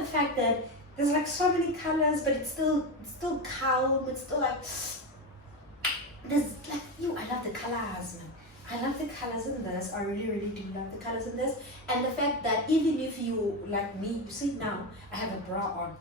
the fact that there's like so many colors, but it's still calm. It's still like there's like I love the colors, man. I love the colors in this. I really, really do love the colors in this. And the fact that even if you, like me, you see now, I have a bra on.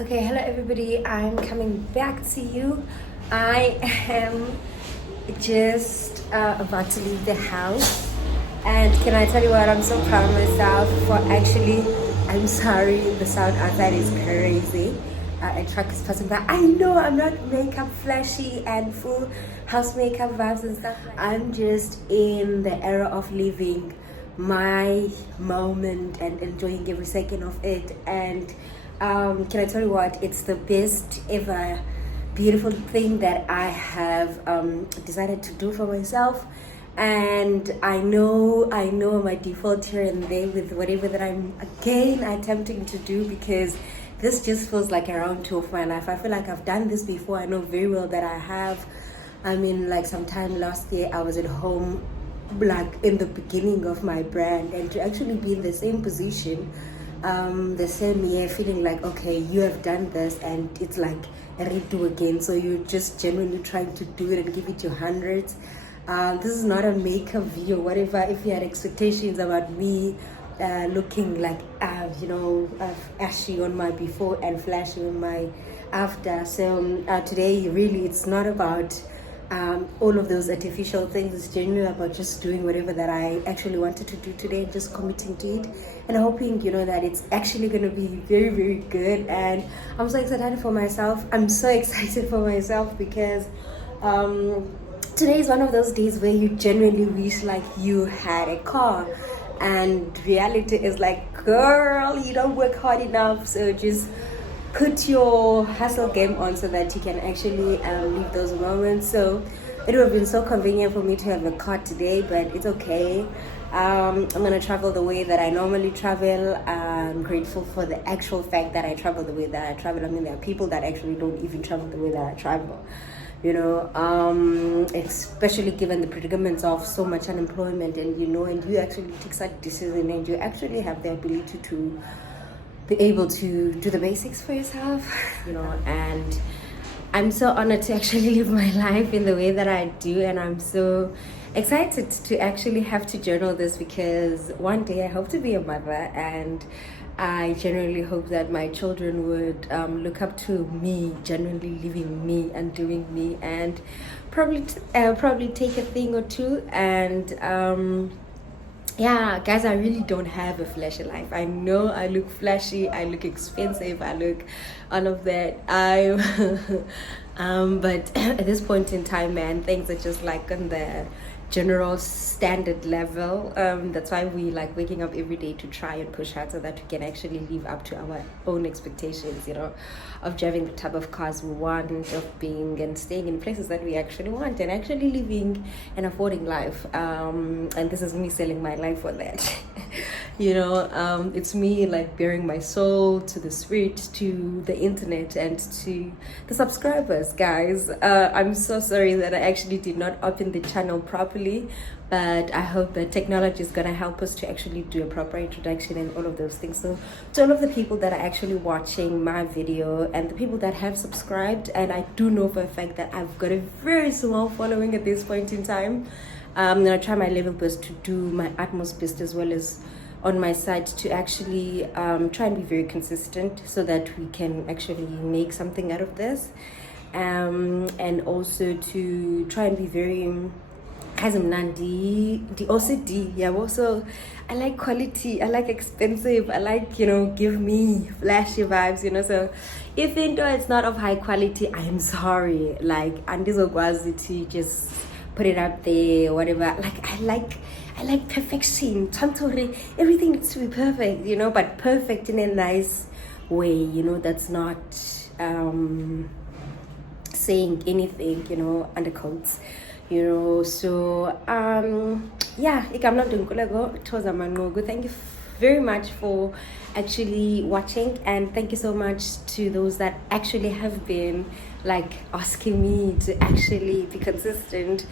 Okay, hello everybody. I'm coming back to you. I am just about to leave the house, and can I tell you what? I'm so proud of myself for actually. I'm sorry, the sound outside is crazy. A truck is passing by. I know I'm not makeup flashy and full house makeup vibes and stuff. I'm just in the era of living my moment and enjoying every second of it. And can I tell you what? It's the best ever beautiful thing that I have decided to do for myself. And I know my default here and there with whatever that I'm again attempting to do, because this just feels like a round two of my life. I feel like I've done this before. I know very well that I have. I mean, like sometime last year I was at home, like in the beginning of my brand, and to actually be in the same position the same year, feeling like, okay, you have done this and it's like a redo again. So you're just genuinely trying to do it and give it your hundreds. This is not a makeup video, whatever. If you had expectations about me looking like ashy on my before and flashy on my after, so today really it's not about all of those artificial things. It's genuinely about just doing whatever that I actually wanted to do today and just committing to it, and hoping that it's actually going to be very, very good. And I'm so excited for myself. I'm so excited for myself because today is one of those days where you genuinely wish like you had a car, and reality is like, girl, you don't work hard enough, so just put your hustle game on so that you can actually live those moments. So it would have been so convenient for me to have a car today, but it's okay. I'm gonna travel the way that I normally travel. I'm grateful for the actual fact that I travel the way that I travel. I mean, there are people that actually don't even travel the way that I travel, especially given the predicaments of so much unemployment, and you actually take such decision, and you actually have the ability to be able to do the basics for yourself, and I'm so honored to actually live my life in the way that I do. And I'm so excited to actually have to journal this, because one day I hope to be a mother, and I genuinely hope that my children would look up to me, genuinely living me and doing me, and probably take a thing or two. And yeah, guys, I really don't have a flashy life. I know I look flashy, I look expensive, I look all of that. But at this point in time, man, things are just like on the general standard level. That's why we like waking up every day to try and push hard so that we can actually live up to our own expectations, of driving the type of cars we want, of being and staying in places that we actually want, and actually living and affording life. And this is me selling my life for that. It's me like bearing my soul to the street, to the internet, and to the subscribers, guys. I'm so sorry that I actually did not open the channel properly, but I hope that technology is going to help us to actually do a proper introduction and all of those things. So to all of the people that are actually watching my video and the people that have subscribed, and I do know for a fact that I've got a very small following at this point in time, I'm going to try my level best to do my utmost best, as well as on my side, to actually try and be very consistent so that we can actually make something out of this, and also to try and be very the OCD. Yeah, also I like quality, I like expensive, I like give me flashy vibes, so even though it's not of high quality, I'm sorry, like andizokwazi to just put it up there or whatever. Like I like perfection. Tantori, everything needs to be perfect, but perfect in a nice way, that's not saying anything, under quotes, so yeah, ikamla Nkululeko Thoza Manqoku. Thank you very much for actually watching, and thank you so much to those that actually have been like asking me to actually be consistent.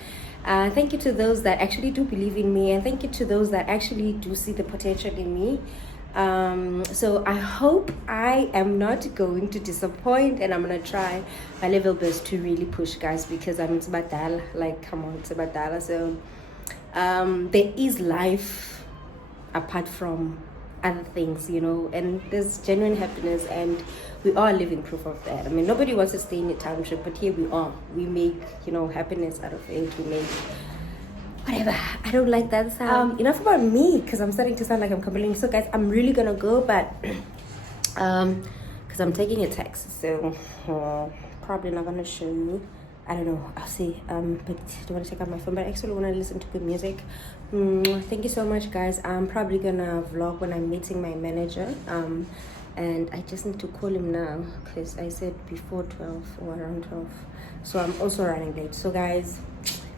Thank you to those that actually do believe in me, and thank you to those that actually do see the potential in me. So I hope I am not going to disappoint, and I'm gonna try my level best to really push, guys, because I'm Badala. Like, come on, it's Badala. So there is life apart from other things, you know, and there's genuine happiness, and we are living proof of that. I mean, nobody wants to stay in a township, but here we are. We make, you know, happiness out of it. We make whatever. I don't like that sound. Enough about me, because I'm starting to sound like I'm complaining. So guys, I'm really gonna go, but because I'm taking a taxi, so probably not gonna show you. I don't know, I'll see. But do you want to check out my phone? But I actually want to listen to good music. Thank you so much, guys. I'm probably gonna vlog when I'm meeting my manager. And I just need to call him now, because I said before 12 or around 12. So I'm also running late. So guys,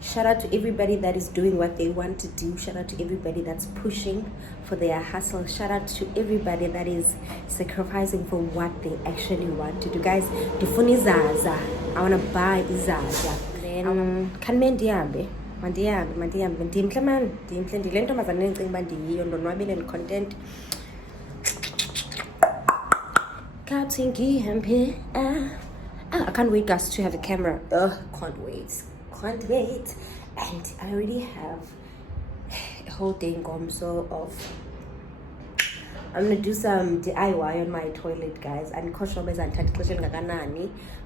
shout out to everybody that is doing what they want to do. Shout out to everybody that's pushing for their hustle. Shout out to everybody that is sacrificing for what they actually want to do. Guys, ndifuna izaza. I want to buy izaza. Then can mandihambe ndimhle man, ndimhle ndile ntombazana endicinga uba ndiyiyo, ndonwabile content. Kathi ngihambe. I can't wait, guys, to have a camera. Can't wait. And I already have a whole day so of I'm gonna do some DIY on my toilet, guys, and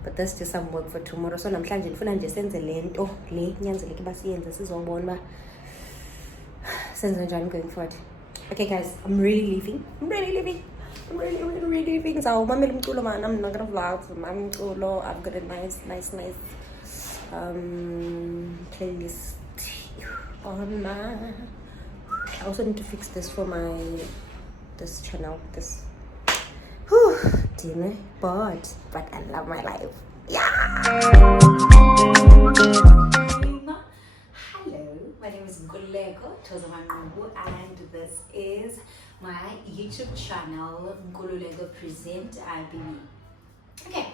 but that's just some work for tomorrow. So namhlanje ndifuna nje senze lento le nyanzeleke ba siyenze sizobona ba senze njani going forward. Okay guys, I'm really leaving. I'm really leaving. So mamela umculo man, I'm not gonna vlog for my umculo. I've got a nice playlist on my. I also need to fix this for this channel. This dinner bored, but I love my life. Yeah. Hello, my name is Nkululeko Thoza Manqoku, and this is my YouTube channel, Nkululeko Present IBB. Okay.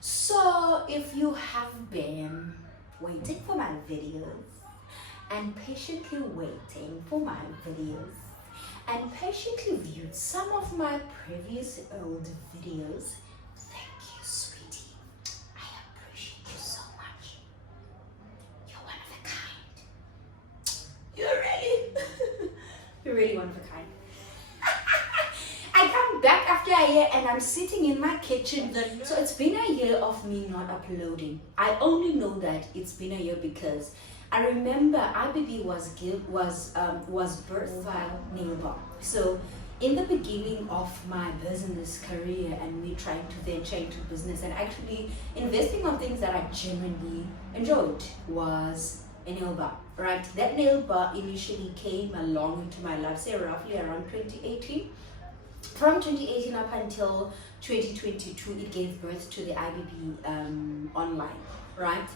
So if you have been waiting for my videos and patiently waiting for my videos and patiently viewed some of my previous old videos, thank you, sweetie. I appreciate you so much. You're one of a kind. You're really one of a kind. I come back after a year and I'm sitting in my kitchen. So it's been a year of me not uploading. I only know that it's been a year because I remember IBB was birthed by Nail Bar. So in the beginning of my business career and me trying to venture into business and actually investing on things that I genuinely enjoyed was a nail bar, right? That nail bar initially came along into my life, say roughly around 2018. From 2018 up until 2022, it gave birth to the IBB online, right?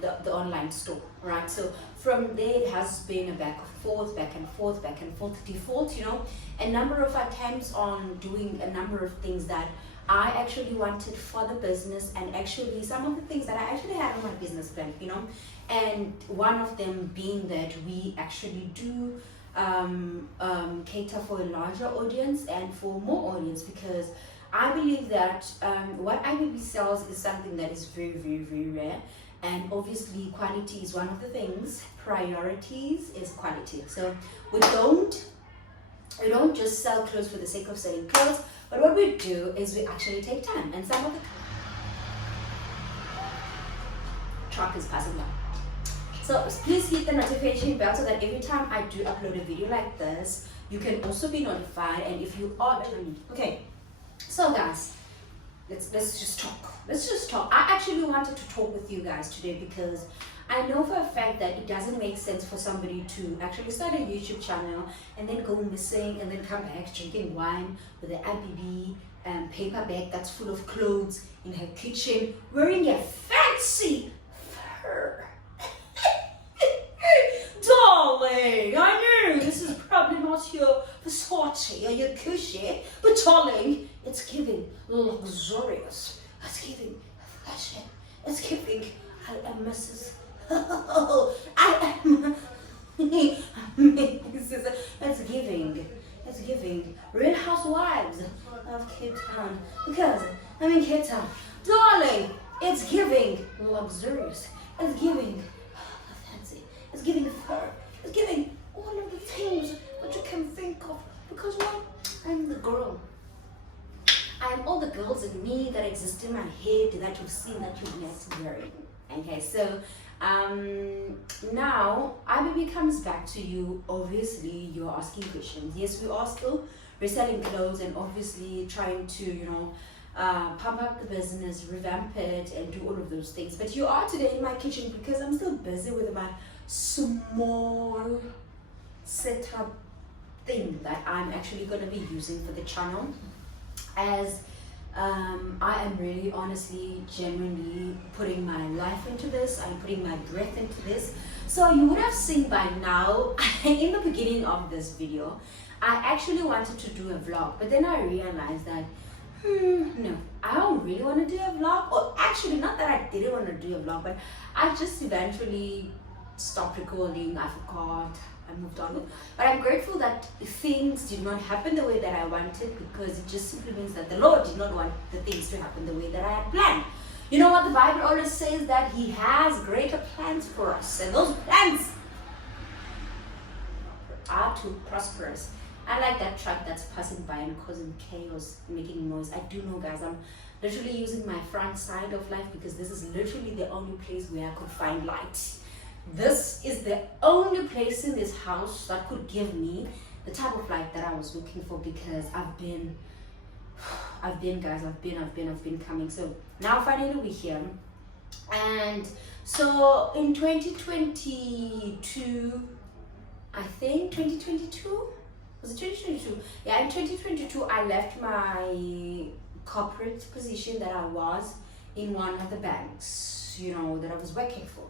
The online store, right? So from there, it has been a back and forth, default, you know, a number of attempts on doing a number of things that I actually wanted for the business, and actually some of the things that I actually had on my business plan, you know, and one of them being that we actually do cater for a larger audience and for more audience, because I believe that what IBB sells is something that is very, very, very rare, and obviously quality is one of the things. Priorities is quality. So we don't just sell clothes for the sake of selling clothes, but what we do is we actually take time, and some of the truck is passing by. So please hit the notification bell so that every time I do upload a video like this, you can also be notified. And if you are okay, so guys, let's just talk. I actually wanted to talk with you guys today because I know for a fact that it doesn't make sense for somebody to actually start a YouTube channel and then go missing and then come back drinking wine with an IBB paper bag that's full of clothes in her kitchen, wearing a fancy fur. Doll, darling, I know this is probably not your Versace or your Gucci, but darling, it's giving luxurious. It's giving fashion. It's giving, I am Mrs. I am Mrs. It's giving Real Housewives of Cape Town. Because I'm in Cape Town. Darling, it's giving luxurious. It's giving fancy. It's giving fur. It's giving all of the things that you can think of. Because well, I'm the girl. I'm all the girls in me that exist in my head that you've seen, that you've met wearing. Okay, so now IBB comes back to you. Obviously, you're asking questions. Yes, we are still reselling clothes and obviously trying to, pump up the business, revamp it, and do all of those things. But you are today in my kitchen because I'm still busy with my small setup thing that I'm actually going to be using for the channel. As I am really, honestly, genuinely putting my life into this. I'm putting my breath into this. So you would have seen by now, in the beginning of this video, I actually wanted to do a vlog. But then I realized that, no, I don't really want to do a vlog. Or actually, not that I didn't want to do a vlog, but I just eventually stopped recording. I forgot. I moved on. But I'm grateful that things did not happen the way that I wanted, because it just simply means that the Lord did not want the things to happen the way that I had planned. You know what the Bible always says? That He has greater plans for us, and those plans are to prosper us. I like that truck that's passing by and causing chaos, making noise. I do know, guys, I'm literally using my front side of light because this is literally the only place where I could find light. This is the only place in this house that could give me the type of light that I was looking for, because I've been coming. So now finally we're here. And so in 2022, I think 2022, was it 2022? Yeah, in 2022 I left my corporate position that I was in one of the banks, that I was working for.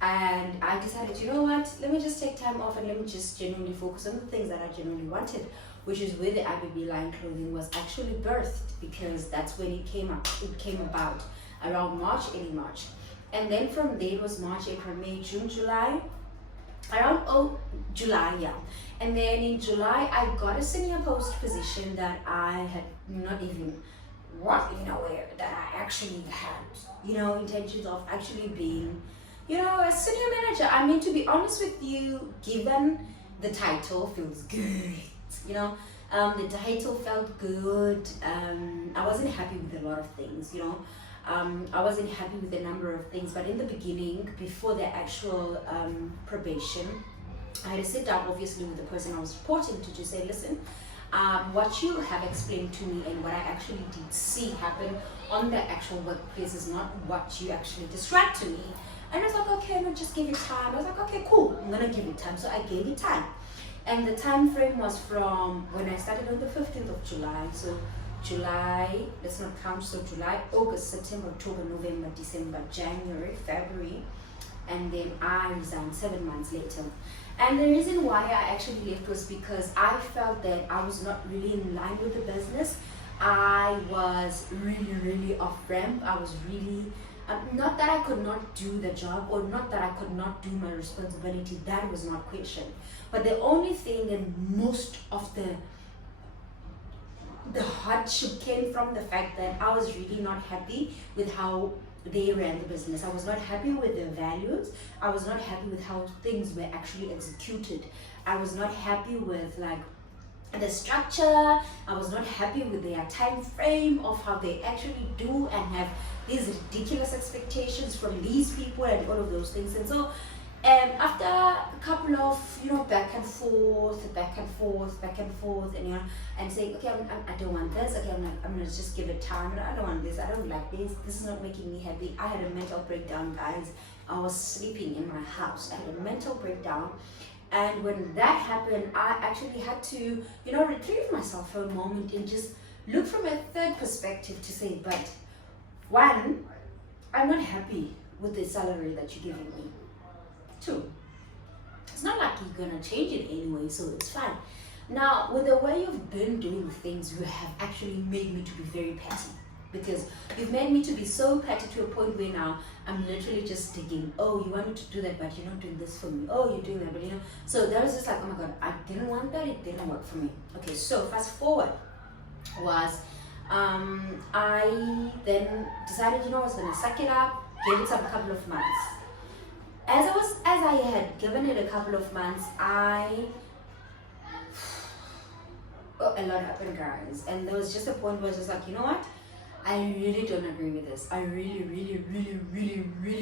And I decided, you know what, let me just take time off and let me just genuinely focus on the things that I genuinely wanted, which is where the IBB line clothing was actually birthed, because that's when it came about around early March. And then from there it was March, April, May, June, July, July, yeah. And then in July I got a senior post position that I had not even aware that I actually had, intentions of actually being a senior manager. I mean, to be honest with you, given the title feels good, the title felt good. I wasn't happy with a lot of things, I wasn't happy with a number of things, but in the beginning, before the actual probation, I had to sit down obviously with the person I was reporting to just say, listen, what you have explained to me and what I actually did see happen on the actual workplace is not what you actually described to me. And I was like, okay, no, just give it time. I was like, okay, cool, I'm gonna give it time. So I gave it time. And the time frame was from when I started on the 15th of July. So July, let's not count, so July, August, September, October, November, December, January, February, and then I resigned 7 months later. And the reason why I actually left was because I felt that I was not really in line with the business. I was really, really off ramp. I was really, not that I could not do the job or not that I could not do my responsibility, that was not question. But the only thing, and most of the hardship came from the fact that I was really not happy with how they ran the business. I was not happy with their values. I was not happy with how things were actually executed. I was not happy with the structure. I was not happy with their time frame of how they actually do and have these ridiculous expectations from these people and all of those things. And so after a couple of back and forth, and saying, okay, I don't want this, okay, I'm gonna just give it time, I don't want this, I don't like this is not making me happy. I had a mental breakdown, guys. I was sleeping in my house. I had a mental breakdown, and when that happened, I actually had to retrieve myself for a moment and just look from a third perspective to say, but one, I'm not happy with the salary that you're giving me. 2, it's not like you're gonna change it anyway, so it's fine. Now, with the way you've been doing things, you have actually made me to be very petty. Because you've made me to be so petty to a point where now I'm literally just digging. Oh, you wanted to do that, but you're not doing this for me. Oh, you're doing that, but you know. So that was just like, oh my god, I didn't want that. It didn't work for me. Okay, so fast forward was, I then decided, you know, I was gonna suck it up, give it up a couple of months. As I had given it a couple of months, a lot happened, guys, and there was just a point where I was just like, you know what? I really don't agree with this. I really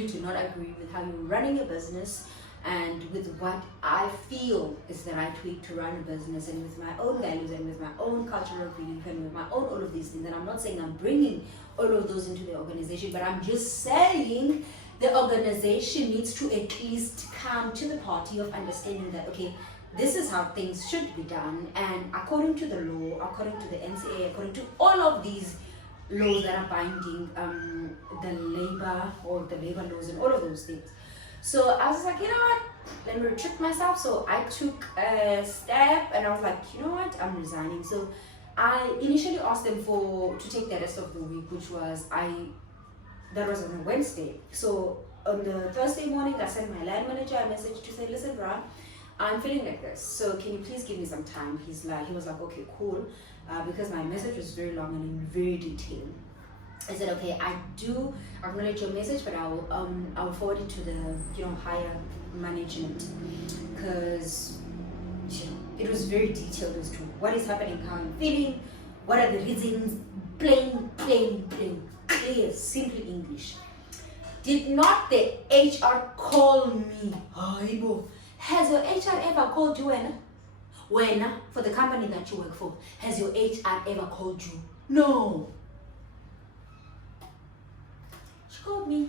do not agree with how you're running a business and with what I feel is the right way to run a business and with my own values and with my own cultural belief and with my own all of these things. And I'm not saying I'm bringing all of those into the organization, but I'm just saying the organization needs to at least come to the party of understanding that, okay, this is how things should be done. And according to the law, according to the NCA, according to all of these laws that are binding, the labor laws and all of those things. So I was like, you know what, let me restrict myself. So I took a step and I was like, you know what, I'm resigning. So I initially asked them to take the rest of the week, which was that was on a Wednesday. So on the Thursday morning, I sent my line manager a message to say, listen, bro, I'm feeling like this, so can you please give me some time? He was like, okay, cool, because my message was very long and in very detailed. I said, okay, I do acknowledge your message, but I'll forward it to the higher management, because it was very detailed as to what is happening, how I'm feeling, what are the reasons, plain, clear, simple English. Did not the HR call me? Has your HR ever called you when for the company that you work for? Has your HR ever called you? No. She called me.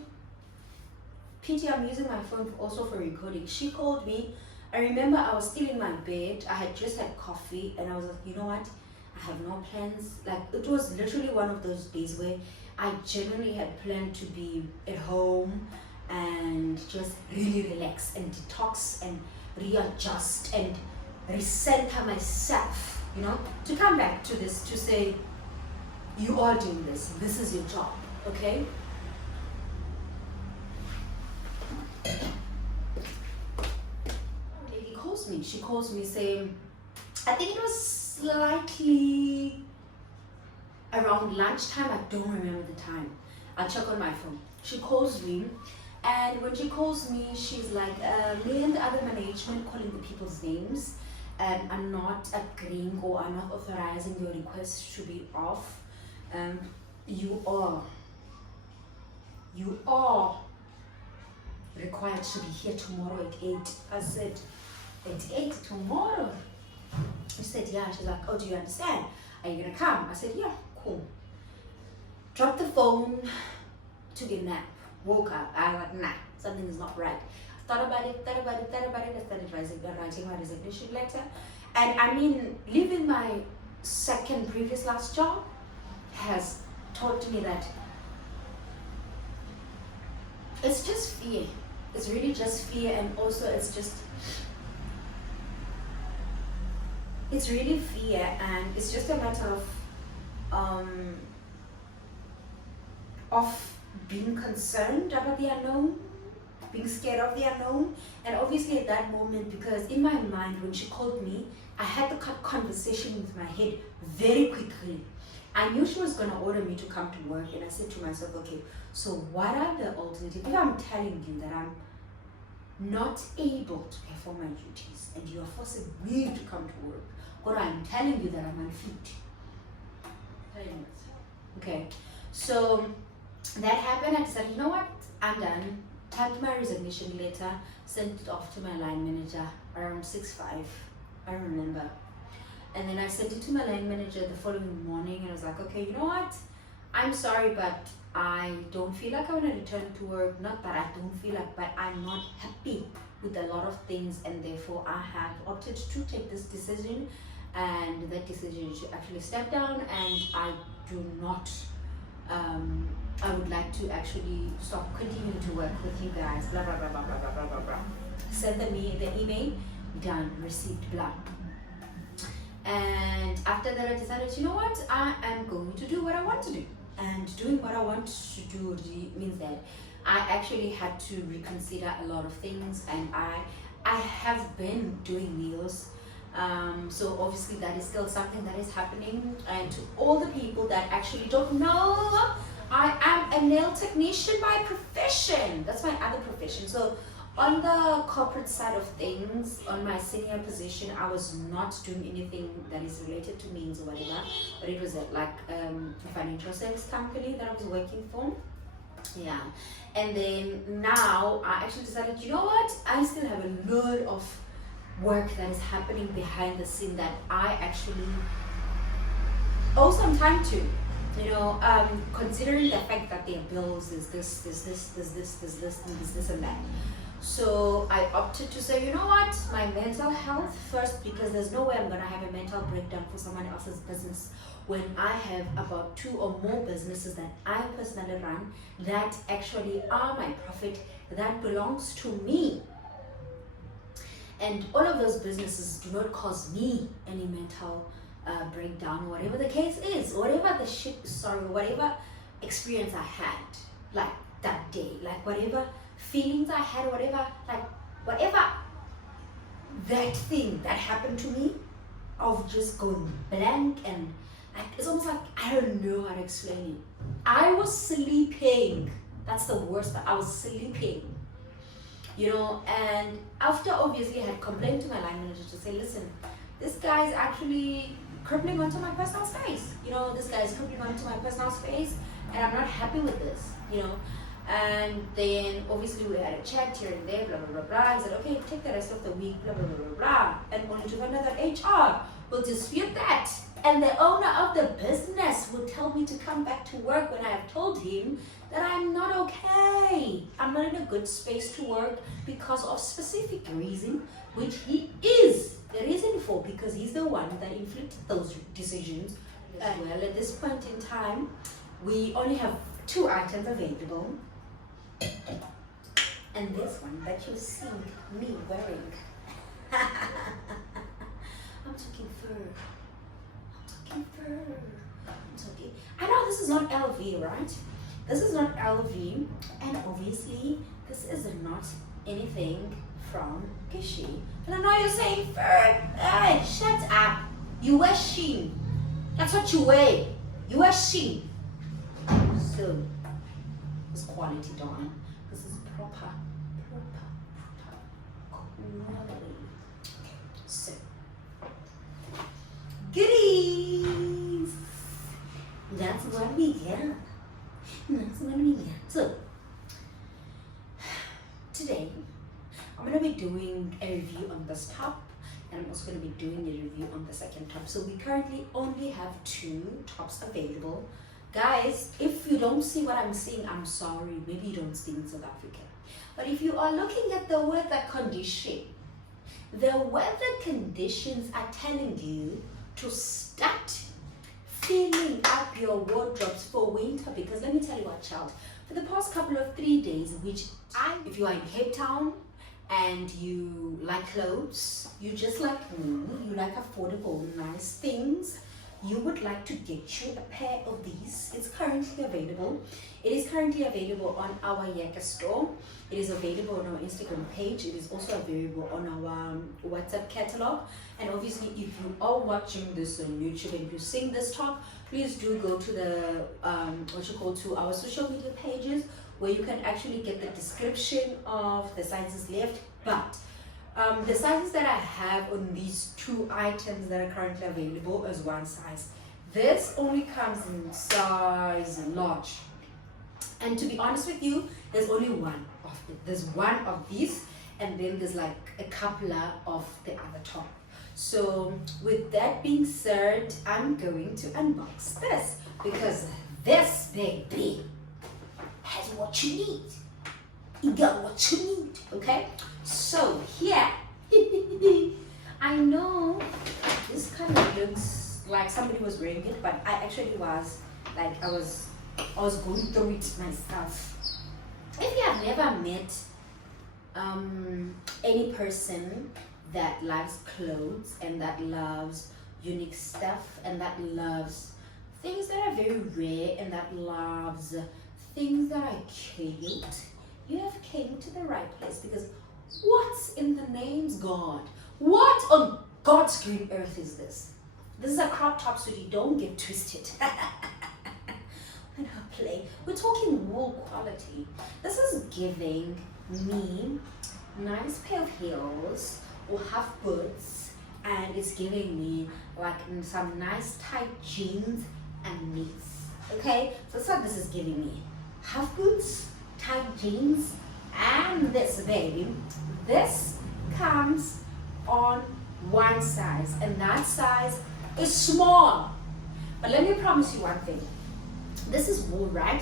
PT, I'm using my phone also for recording. She called me. I remember I was still in my bed. I had just had coffee and I was like, you know what? I have no plans. Like, it was literally one of those days where I genuinely had planned to be at home and just really relax and detox and readjust and recenter myself, to come back to this, to say, you are doing this is your job, okay? Lady calls me. She calls me saying, I think it was slightly around lunchtime, I don't remember the time. I'll check on my phone. She calls me, and when she calls me, she's like, me and the other management calling the people's names and are not agreeing or are not authorizing your request to be off. You are required to be here tomorrow at 8. I said, at 8 tomorrow? She said, yeah. She's like, oh, do you understand? Are you gonna come? I said, yeah, cool. Dropped the phone, took a nap, woke up. I was like, nah, something is not right. Thought about it. I started writing my resignation letter. And I mean, leaving my previous last job has taught me that it's just fear. It's really just fear, and also it's really fear, and it's just a matter of being concerned about the unknown, being scared of the unknown. And obviously at that moment, because in my mind when she called me, I had the conversation with my head very quickly. I knew she was going to order me to come to work, and I said to myself, okay, so what are the alternatives? If I'm telling you that I'm not able to perform my duties and you are forcing me to come to work, or I'm telling you that I'm unfit. Okay, so that happened. I decided, you know what, I'm done. Typed my resignation letter, sent it off to my line manager around 6:05, I remember. And then I sent it to my line manager the following morning, and I was like, okay, you know what, I'm sorry, but I don't feel like I want to return to work. Not that I don't feel like, but I'm not happy with a lot of things, and therefore I have opted to take this decision, and that decision is to actually step down, and I do not, I would like to actually stop continuing to work with you guys, blah, blah, blah, blah, blah, blah, blah, blah, blah. sent them me the email, done, received, blah. And after that I decided, you know what, I am going to do what I want to do. And doing what I want to do means that I actually had to reconsider a lot of things, and I have been doing nails. So obviously that is still something that is happening. And to all the people that actually don't know, I am a nail technician by profession. That's my other profession. So on the corporate side of things, on my senior position, I was not doing anything that is related to nails or whatever, but it was like a financial service company that I was working for. Yeah. And then now I actually decided, you know what, I still have a lot of work that is happening behind the scene that I actually owe some time to. You know, considering the fact that their bills is this, and that. So I opted to say, you know what, my mental health first, because there's no way I'm gonna have a mental breakdown for someone else's business when I have about 2 or more businesses that I personally run that actually are my profit, that belongs to me. And all of those businesses do not cause me any mental breakdown, whatever the case is, whatever whatever experience I had, like that day, like whatever feelings I had, whatever that thing that happened to me, of just going blank, and like it's almost like I don't know how to explain it. I was sleeping. That's the worst. I was sleeping. You know, and after obviously I had complained to my line manager to say, listen, this guy is actually crippling onto my personal space. You know, this guy is crippling onto my personal space, and I'm not happy with this, you know. And then obviously we had a chat here and there, blah, blah, blah, blah. I said, okay, take the rest of the week, blah, blah, blah, blah, blah. And only to find out that HR will dispute that. And the owner of the business will tell me to come back to work when I have told him that I'm not okay. I'm not in a good space to work because of specific reason, which he is the reason for, because he's the one that inflicted those decisions. Well, at this point in time, we only have 2 items available. And this one that you see me wearing. I'm talking fur. I know this is not LV, right? This is not LV, and obviously this is not anything from Gucci. And I know you're saying fur. Hey, shut up. You wear Shein. That's what you wear. You wear Shein. So this quality, darling. This is proper quality. So goodies. That's what we get. So today I'm gonna be doing a review on this top, and I'm also gonna be doing a review on the second top. So we currently only have 2 tops available. Guys, if you don't see what I'm seeing, I'm sorry. Maybe you don't speak in South Africa. But if you are looking at the weather condition, the weather conditions are telling you to start filling up your wardrobes for winter. Because let me tell you what, child, for the past couple of 3 days, if you are in Cape Town and you like clothes, you just like me, you like affordable, nice things, you would like to get you a pair of these. It's currently available. It is currently available on our Yaka store. It is available on our Instagram page. It is also available on our WhatsApp catalog. And obviously, if you are watching this on YouTube and you're seeing this top, please do go to the to our social media pages, where you can actually get the description of the sizes left. But the sizes that I have on these 2 items that are currently available is 1 size. This only comes in size large. And to be honest with you, there's only one of it. There's one of these, and then there's like a couple of the other top. So with that being said, I'm going to unbox this, because this baby has what you need. You got what you need, okay? So here, I know this kind of looks like somebody was wearing it, but I actually was like, I was going through it myself. If you have never met any person that loves clothes and that loves unique stuff and that loves things that are very rare and that loves things that are cute, you have came to the right place, because what's in the name's God? What on God's green earth is this? This is a crop top, sweetie. Don't get twisted. When I play, we're talking wool quality. This is giving me nice pair of heels or half boots, and it's giving me like some nice tight jeans and knits. Okay, so that's what this is giving me: half boots, tight jeans, and this, baby. This comes on one size, and that size is small. But let me promise you one thing. This is wool, right?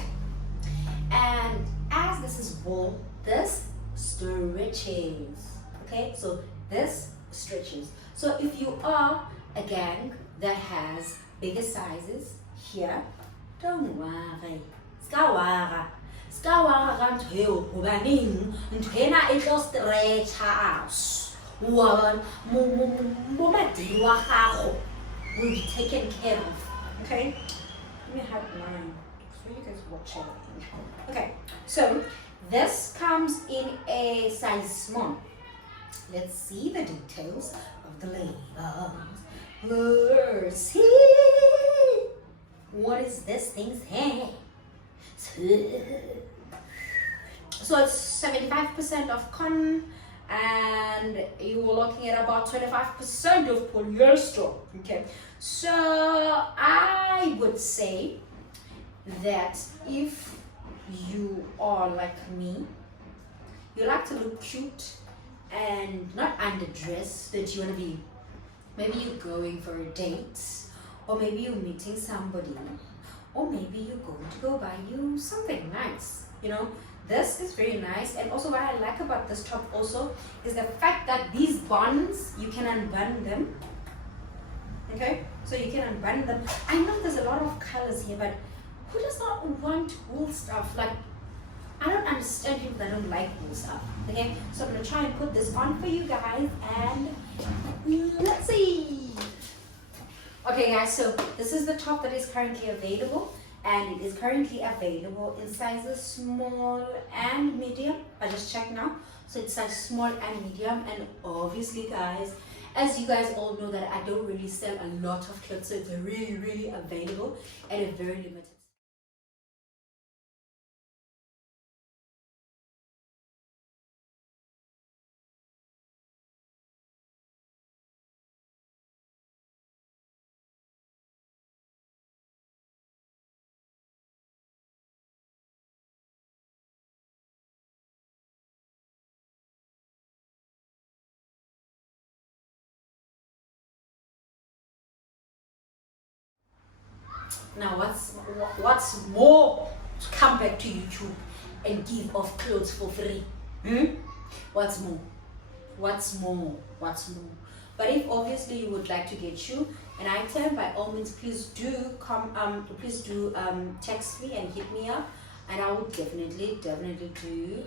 And as this is wool, this stretches. Okay, so this stretches. So if you are a gang that has bigger sizes here, don't worry. Skawara. Skawara ntho eo hobaneng ntho ena e tlo stretcha out. Mo mading wa gago will be taken care of. Okay? Let me have mine so you guys watch everything. Okay, so this comes in a size small. Let's see the details of the label. Let's see. What is this thing saying? So it's 75% of cotton, and you were looking at about 25% of polyester. Okay, so I would say that if you are like me, you like to look cute and not underdressed, but you want to be, maybe you're going for a date, or maybe you're meeting somebody, or maybe you're going to go buy you something nice, you know. This is very nice. And also what I like about this top also is the fact that these buns, you can unbutton them. Okay, so you can unbutton them. I know there's a lot of colors here, but who does not want wool stuff? Like, I don't understand people that don't like wool stuff. Okay, so I'm gonna try and put this on for you guys, and let's see. Okay guys, so this is the top that is currently available, and it is currently available in sizes small and medium. I just checked now, so it's size small and medium. And obviously guys, as you guys all know, that I don't really sell a lot of clothes, so it's really available at a very limited. Now what's more to come back to YouTube and give off clothes for free? What's more? But if obviously you would like to get you an item, by all means, please do text me and hit me up, and I will definitely do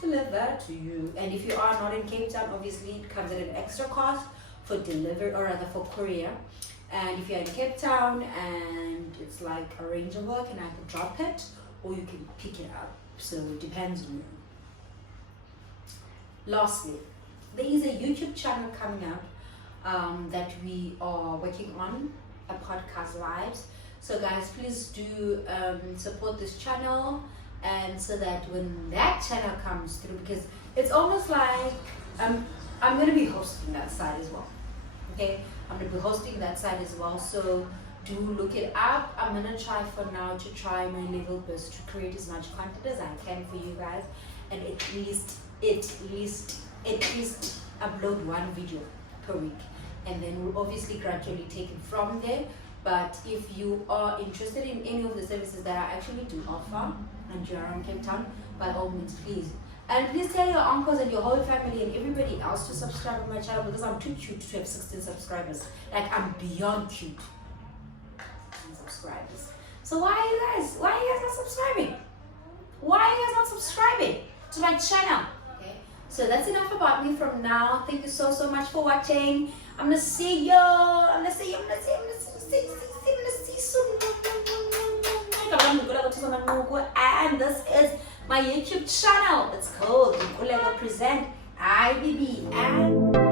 deliver to you. And if you are not in Cape Town, obviously it comes at an extra cost for delivery, or rather for courier. And if you're in Cape Town and it's like a range of work, and I can drop it, or you can pick it up. So it depends on you. Lastly, there is a YouTube channel coming out that we are working on, a podcast vibes. So guys, please do support this channel, and so that when that channel comes through, because it's almost like I'm going to be hosting that side as well. Okay, I'm going to be hosting that side as well, so do look it up. I'm going to try for now to try my level best to create as much content as I can for you guys, and at least upload one video per week, and then we'll obviously gradually take it from there. But if you are interested in any of the services that I actually do offer and you are in Cape Town, by all means, please. And please tell your uncles and your whole family and everybody else to subscribe to my channel, because I'm too cute to have 16 subscribers. Like, I'm beyond cute. 16 subscribers. So why are you guys not subscribing? Why are you guys not subscribing to my channel? Okay. So that's enough about me from now. Thank you so much for watching. I'm gonna see you. I'm gonna see soon. And this is my YouTube channel. It's called Nkululeko Present IBB. And